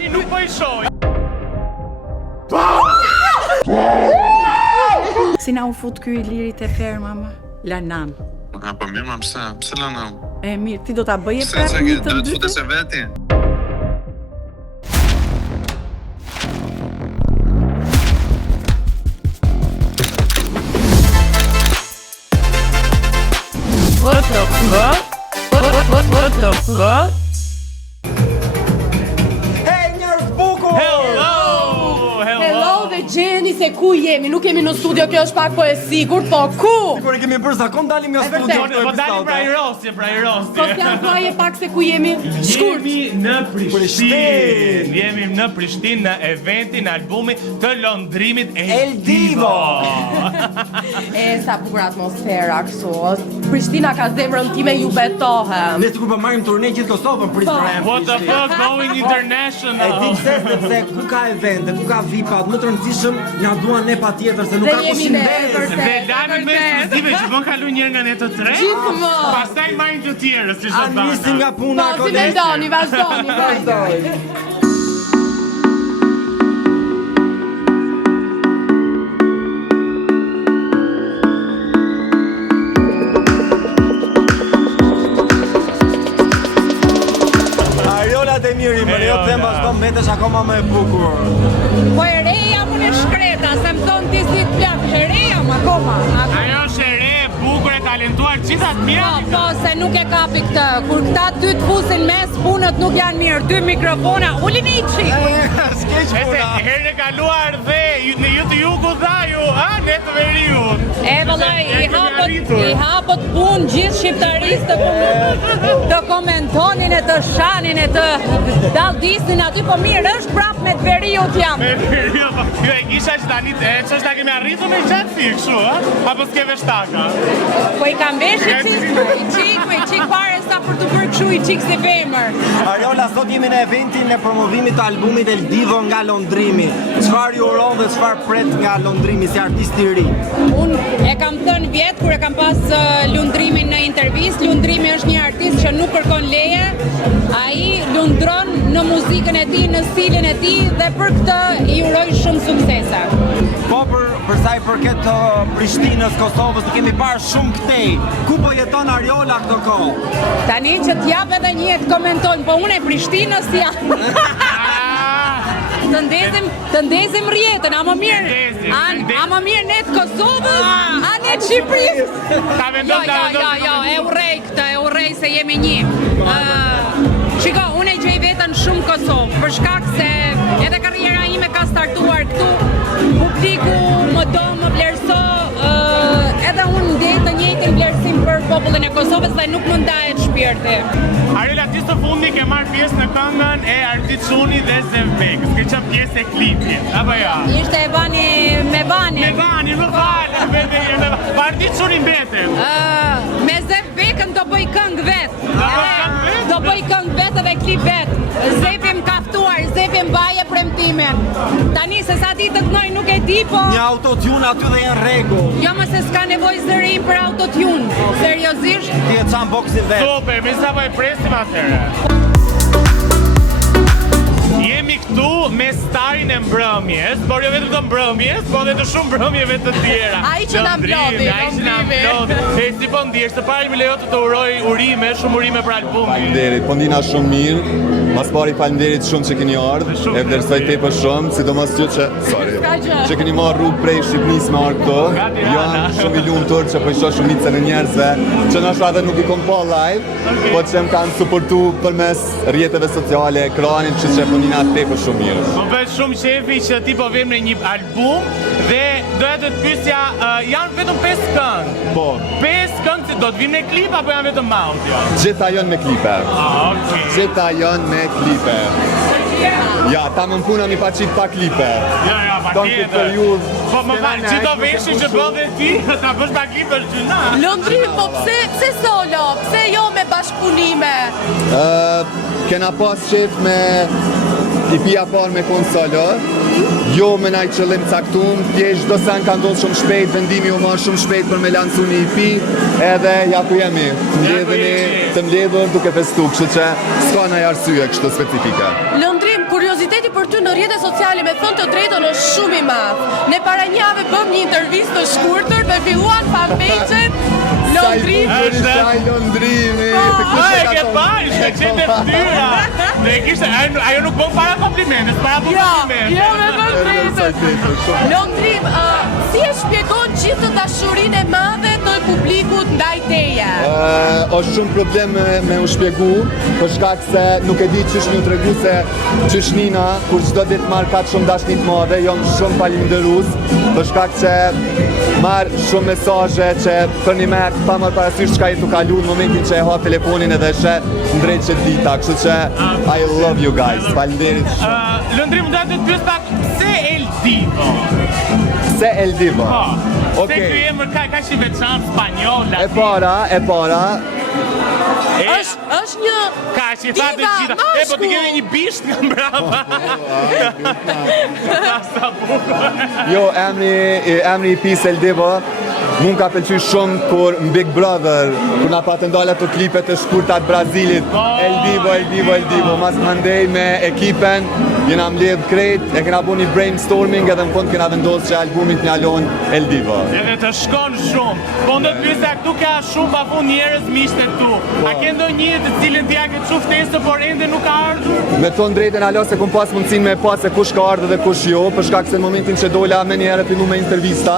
tani nuk po I shoh. Si na u fut ky Iliri te ferma më? Lanan. Po mirë, ma pse Lanan? E mirë, ti do ta bëje Pse prapë një të do të dytë? futesh e veti? What the fuck? What the fuck? Hey, njerëz bukur! Hello dhe gjeni se ku jemi, nuk jemi në studio, kjo është pak po e sigurt, po ku? Kur e kemi bërë zakon dalim nga studio. Po dalim pra I rosje. Sofian, thuaje pak se ku jemi? Shkurt. Jemi në Prishtinë. Jemi në Prishtinë në eventin albumit të londrimit El Divo. E sa bukur atmosfera kështu. Prishtina ka zemrën time, ju betohem. Ne sikur po marrim turne gjithë Kosovën për Instagram. What the fuck, going E international. di pse sepse ku ka evente, ku ka VIP-at më të rëndësishëm, na duan ne patjetër se nuk Dhe ka jemi kush ne, ndes. vërtet. Dhe lajme më ekskluzive që bën kalu njërë nga ne të tre. Gjithmonë. Pastaj marrin të tjerë, si A nisim nga puna Po, si mendoni, vazhdoni. Ariola Demiri, më lejo të them vazhdo mbetesh akoma më e bukur. Po e reja më në shkreta, se më thonë ti si të plak, e reja më akoma. Ajo është e re, bukur e talentuar, gjitha të mira. Po, se nuk e kapi këtë. Kur këta dy të fusin mes, punët nuk janë mirë. 2 mikrofona, ulini I qik. Skeq Ese puna. herën e kaluar dhe në ju të jugu dha ju, ne të veriut. E vëllai, I hapët punë gjithë shqiptarisë të komentonin e të shanin e të dalldisin aty, po mirë është prapë me të veriut jam. Me veriut, jo e kisha që tani që ta kemi arritur me gjatë si kështu, apo s'ke veshtaka? Po I kam vesh I qik pare sa për të bërë kështu I qik si femër. Ariola, sot jemi në eventin e promovimit të albumit El Divo nga londrimi. Çfarë ju uron dhe çfarë pret nga londrimi si artist I ri? Unë e kam thënë vjetë kur e kam pas lundrimin në intervistë, lundrimi është një artist që nuk kërkon leje, ai lundron në muzikën e tij, në stilin e tij dhe për këtë I uroj shumë suksese. Po për sa I përket Prishtinës, Kosovës, I kemi parë shumë këtej. Ku po jeton Ariola këto kohë? Tani që t'jap edhe një të komentojnë, po unë e Prishtinës jam. Të ndezim rjetën, a më mirë ne të Kosovës, a ne të Shqipërisë. Jo, e urrej se jemi një. Shiko, unë e gjej vetën shumë Kosovë, për shkak se edhe karriera ime ka startuar këtu, publiku më do, më vlerëso, edhe unë ndjej të njëjtin vlerësim për popullin e Kosovës dhe nuk më ndahet shpirti. Ariola, ti së fundi ke marrë pjesë në këngën e Ardit Çuni dhe Zevbek, s'ke qenë pjesë e klipit, apo ja? Ishte e bani me bani. Me bani, më falë, pa Ardit Çuni mbetet. Me Zevbekën do bëj këngë vetë. Do bëj këngë vetë dhe klip vetë. Zepi më kaftuar, Zepi më baje premtimin. Tani se sa ditë të knoj nuk e di, po... Një autotune aty dhe janë rregull. Jo më se s'ka nevojë zëri im për autotune. Seriozisht? Ti e çan boksin vet. Super, me sa po e presim atëherë. Jemi këtu me starin e mbrëmjes, por jo vetëm të mbrëmjes, po edhe të shumë mbrëmjeve të tjera. Ai që na mblodhi, E si po ndihesh, së pari më lejo të uroj urime, shumë urime për albumin. Faleminderit, po ndina shumë mirë. Mas pari faleminderit shumë që keni ardhur. E vlerësoj tepër shumë, sidomos ju që keni marrë rrugë prej Shqipërisë me ardhur këtu. Jam shumë I lumtur që po I shoh shumicën e njerëzve që ndoshta edhe nuk I kom pa live, po që më kanë suportu përmes rrjeteve sociale, ekranin, që po ndina tepër shumë mirë. Më bëhet shumë qefi që ti po vim në një album dhe doja të të pyesja, janë vetëm 5 këngë. Po. 5 këngë do të vim në klip apo janë vetëm audio? Gjitha janë me klipe. Okej. Gjitha janë me klipe. Ja, ta më puna mi pa qitë pa klipe. Ja, pa Don këtë periud. Po më falë, që do veshë që bën dhe ti, ta bësh pa klip është gjëna. Londrim, po pse solo? Pse jo me bashkëpunime? Kena pas qef me EP-a parë me kon solo, jo me naj qëllim caktum, thjesht do sen ka ndodhë shumë shpejt, vendimi u marrë shumë shpejt për me lancu një EP, edhe ja ku jemi, të mbledhur duke festu, kështu që s'ka naj arsye kështu specifike. Londrim, kuriozisht Kurioziteti për ty në rrjetet sociale me thënë të drejtën është shumë i madh. Ne para një jave bëm një intervistë të shkurtër me filluan fanpage-en Londrimi. Sa i Londrimi. E ke parë, ishte qenë e ftyra. Ne kishte, ajo nuk bën para komplimente, para komplimente. Jo, me vërtetë. Londrim, si e shpjegon gjithë të dashurinë e madhe të publikut ndaj teje? Është shumë problem me u shpjegu, për shkak se nuk e di ç'është më tregu se qyshnina, kur çdo ditë marr kaq shumë dashni të madhe, jam shumë falenderues, për shkak se marr shumë mesazhe që për një me pa më parasysh çka i tu kalu në momentin që e ha telefonin edhe sheh ndrejt që dita, kështu që I love you guys. Faleminderit shumë. Lëndrim do të pyes pak pse El Divo? Se El Divo. Se ky emër ka i veçantë spanjoll. E para. Është një Ka që i tha të gjitha. E, po të kemi një bisht nga mbrapa. Jo, emri i Peace El Divo mun ka pëlqy shumë kur në Big Brother, kur na patë ndalë ato klipet e shkurtat Brazilit, El Divo, mas mandej me ekipen, jena mbledh krejt, e kena bu një brainstorming edhe në fund kena vendosë që albumit një alon El Divo. Edhe të shkon shumë, po ndë të pyesja këtu ka shumë pa fund njerëz miqtë këtu. A ke ndonjë të cilën t'ja ke çu ftesë por ende nuk ka ardhur? Me thonë drejtën alo se kum pas mundësin me pas se kush ka ardhur dhe kush jo, për shkak se në momentin që dola me një herë fillu me intervista,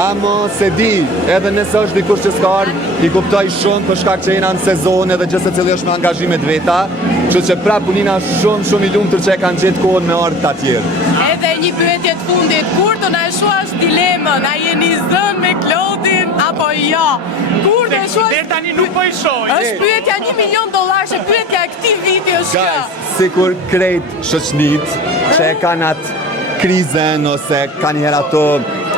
amo se di, edhe nëse është dikush që s'ka ardhur, i kuptoj shumë për shkak që jena në sezon edhe gjithë secili është me angazhimet veta, kështu që prap punina shumë i lumtur që e kanë gjetë kohën me ardhur të tjerë. edhe një pyetje të fundit, kur të na shuash dilemën, a jeni zënë me Klodin apo jo? Kur të shuash? Deri tani nuk po i shoh. Është pyetja $1 milion, është pyetja e këtij viti është kjo. Sikur krejt shoqnit që e kanë atë krizen ose kanë njëherë ato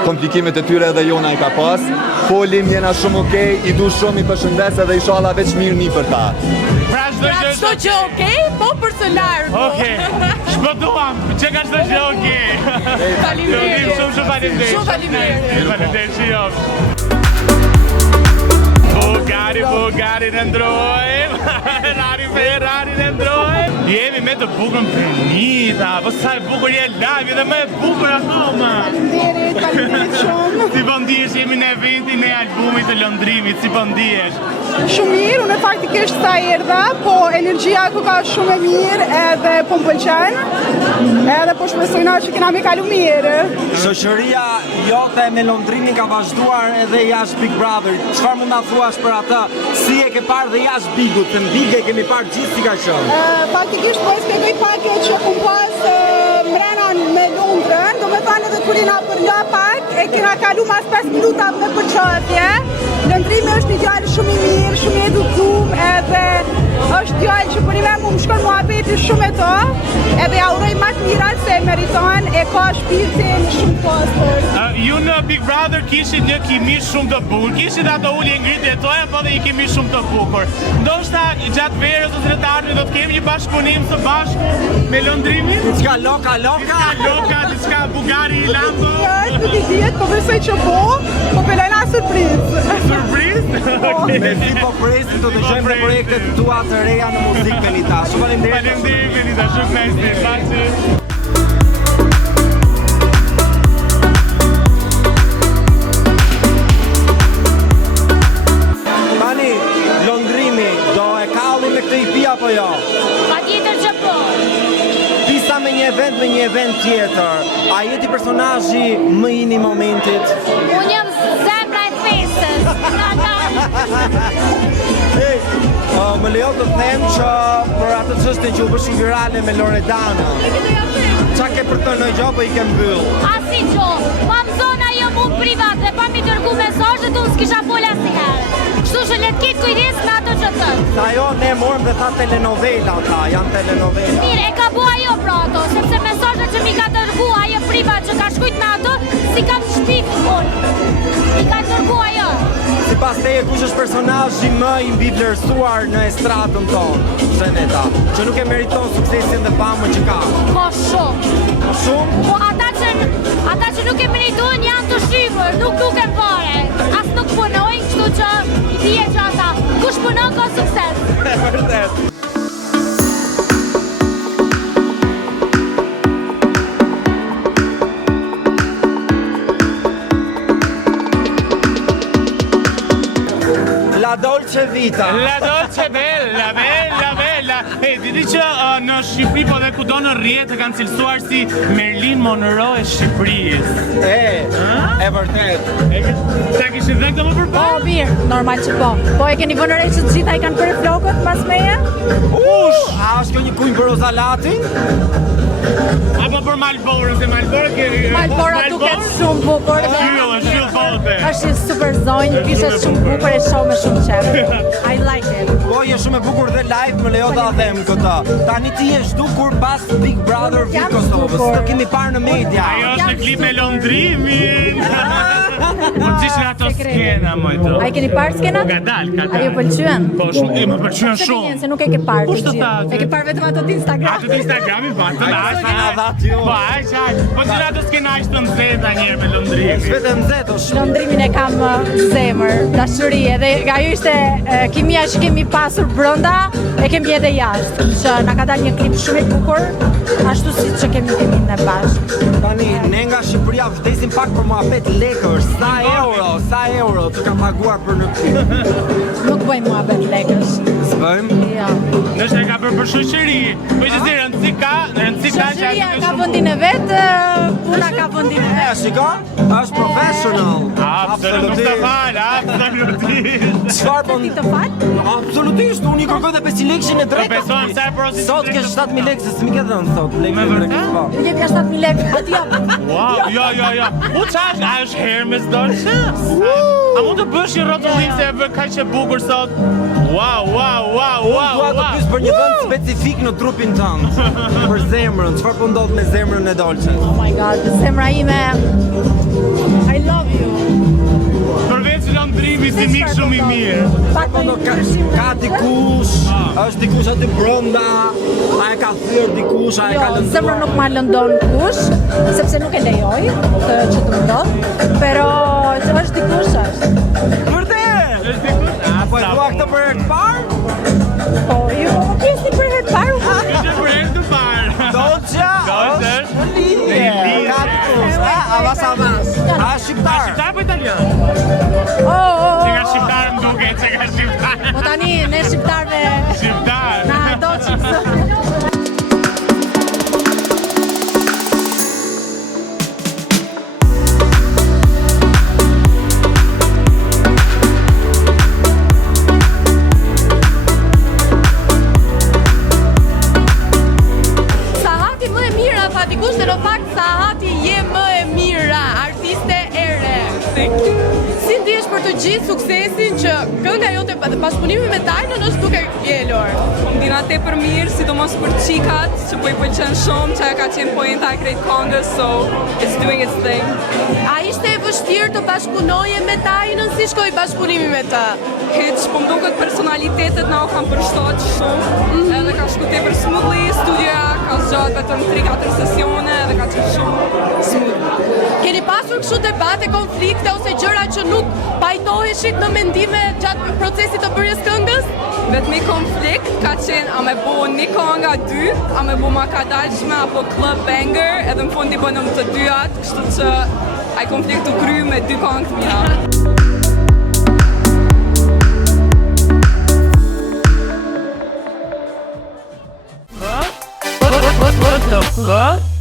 komplikimet e tyre edhe jona i ka pas, folim jena shumë okej, i du shumë i përshëndes edhe inshallah veç mirë një për ta. Pra çdo gjë okej, po për së largu. Okej, shpëtuam, që ka çdo gjë okej. Faleminderit. Shumë faleminderit. Shumë faleminderit. Faleminderit që jam. Bugari në ndrojmë, Ferrari në ndrojmë. Jemi me të bukur Prenita, po sa e bukur je live, edhe më e bukur akoma. Faleminderit shumë. Si po ndihesh, jemi në eventin e albumit të Londrimit, si po ndihesh? Shumë mirë, unë faktikisht sa erdha, po energjia ku ka shumë e mirë edhe po më pëlqen. Edhe po shpresojna që kena me kalu mirë. Shoqëria jote me Londrimin ka vazhduar edhe jashtë Big Brother. Çfarë mund na thuash për atë? Si e ke parë dhe jashtë Bigut? Në Big e kemi parë gjithë si ka qenë. Faktikisht po e shpjegoj pak që kum pas mrena me Londrën, do me thënë edhe kur na përla pak, e kena kalu mas 5 minuta me përqatje. Londrimi është një djalë shumë i mirë, shumë i edukum, edhe është djalë që për një më shkon muhabeti shumë e to, edhe ja uroj më të mirat se meriton, e ka shpirtin shumë pastër. Ju në Big Brother kishit një kimi shumë të bukur, kishit ato ullje ngritje toja, po dhe një kimi shumë të bukur. Ndoshta gjatë verës ose të ardhmit do të kemi një bashkëpunim së bashku me Londrimin? Diçka loka. Diçka Bugari i Lambo. Nuk i dihet, po besoj që po pelojna surprizë. Surprizë? Me si po presim të dëgjojmë në projektet tua të reja në muzikë Benita. Shumë faleminderit. Faleminderit Benita, shumë nice. Bye. Tani, Londrimi, do e kalli me këtë IP apo jo? Patjetër që po. Pisa me një event tjetër. A jeti personazhi më i një momentit? Unë jam zemra e festës. Më lejo të them që për atë çështjen që u bë shumë virale me Loredana. Qa ke për të në gjë, po i ke mbyll? Asi gjo, pa më zona jo mu privat dhe pa mi tërgu mesazhet unë s'kisha fol asnjëherë. Kështu që le të ketë kujdes me ato që thënë. Sa jo, ne morëm dhe tha telenovela ta, janë telenovela. Mirë, e ka bua ajo pra ato, sepse mesazhet që mi ka dërgu ajo privat që ka shkujt me ato, si kam shpit unë. Mi ka dërgu ajo. Sipas teje, kush është personazhi më i mbi vlerësuar në estradën tonë, Zeneta, që nuk e meriton suksesin dhe pamën që ka? Po shumë. Po shumë? Po ata që nuk e meritojnë janë të shifër, nuk e pare. As nuk punojnë, kështu që i dije që ata. Kush punon ka sukses. Vërtet. vita. La dolce bella, bella, bella. E diti që në Shqipëri po dhe kudo në rrjetë kanë cilësuar si Marilyn Monroe e Shqipërisë. E vërtet. Sa kishin dhënë këtë më përpara? Po, mirë, normal që po. Po e keni vënë re që të gjitha i kanë bërë flokët pas meje? A është kjo një kunjë për Ozalatin? Apo për Malboro, se Malboro kemi... Malboro duket shumë bukur dhe... Shkyllë bote. Është një super zonjë, kishe shumë bukur e shoh me shumë qef. I like it. Po, je shumë e bukur dhe live më lejo ta them këta. Tani ti je zhdukur pas Big Brother vit Kosovës. Të kemi parë në media. Ajo është në klip me lëndrimin. Por gjithë në ato skena, mojto. A i keni parë skenat? Ka dal. A ju pëlqyen? Po, shumë, më pëlqyen shumë. Se nuk e ke parë të Kushtë të gjithë. ta? E ke parë vetëm ato të Instagram. Ato të Instagrami, po, ato në Po, Po që ato skena ishtë të nëzeta njerë me lëndrimin. Vetë nxeto shumë. Lëndrimin e kam zemër, dashuri, edhe ajo ishte kimia që kemi pasur brenda, e kemi edhe jashtë, që na ka dalë një klip shumë i bukur, ashtu si që kemi në bashkë. Tani, ne nga Shqipëria vdesim pak për muhabet lekësh. Sa euro të kam paguar për në klip? Nuk bëjmë muhabet lekësh. S'bëjmë? Jo. Nështë e ka për shoqëri, po që si rëndësi ka që Shoqëria ka vendin e vetë, puna ka vendin e vetë. Shiko? Është professional. Absolutisht. Nuk të falë, absolutisht. Çfarë po Ti të falë? Absolutisht, unë i kërkoj dhe 500 lekë në drejtë. Besojmë se e prosi. Sot ke 7.000 lekë, se s'mi ke dhënë sot. Lekë në drejtë, po. Jep ja 7.000 lekë, aty jap. Wow, jo. U qash, a është Hermes Dolce? A mund të bësh një rotullim se e bë kaq e bukur sot? Wow. Dua të pyes për një vend specifik në trupin tënd. Për zemrën, çfarë po ndodh me zemrën e Dolce? Oh my god, zemra ime. I love you. Përveç lëndrimi si mik shumë i mirë. Pak Po ka dikush, është dikush aty brenda, a e ka thyer dikush, a e ka Jo, lënduar? zemra nuk ma lëndon kush, sepse nuk e lejoj që të më ndodh, pero është dikush është. Vërtet? Po e dua këtë për herë të parë? Po, ju më pjesni për herë të parë, Ishte për herë të parë. Dolce Dolce është në lidhje. Ka dikush, avas. A shqiptar? Shqiptar po italian? Që ka shqiptar më duke, që ka shqiptar. Po tani, ne shqiptarve Shqiptar. na do qipsë. Sahati më e mira, pa dikush dhe në fakt Sahati je më e mira, artiste e re. Si ndihesh për të gjithë suksesin që kënga jote bashkëpunimi me Tajnën është duke vjelur? Ndina tepër mirë, sidomos për qikat, që po i pëlqen shumë, që ka qenë poenta e krejt këngës, so it's doing its thing. A ishte e vështirë të bashkëpunoje me Tajnën, si shkoi bashkëpunimi me të? Hiç, po më duket personalitetet na u kanë përshtatë shumë, edhe ka shku tepër smoothly, studioja ka zgjatë vetëm 3-4 sesione, edhe ka qenë shumë smooth. Keni pasur kështu debate, konflikte ose gjëra që nuk pajtoheshit në mendime gjatë procesit të bërjes këngës? Vetëmi konflikt ka qenë a me bo një kënga 2, a me bo ma ka dalshme apo club banger, edhe në fundi bënëm të dyat, kështu që ai konflikt u kry me 2 këngë të mira. What the fuck?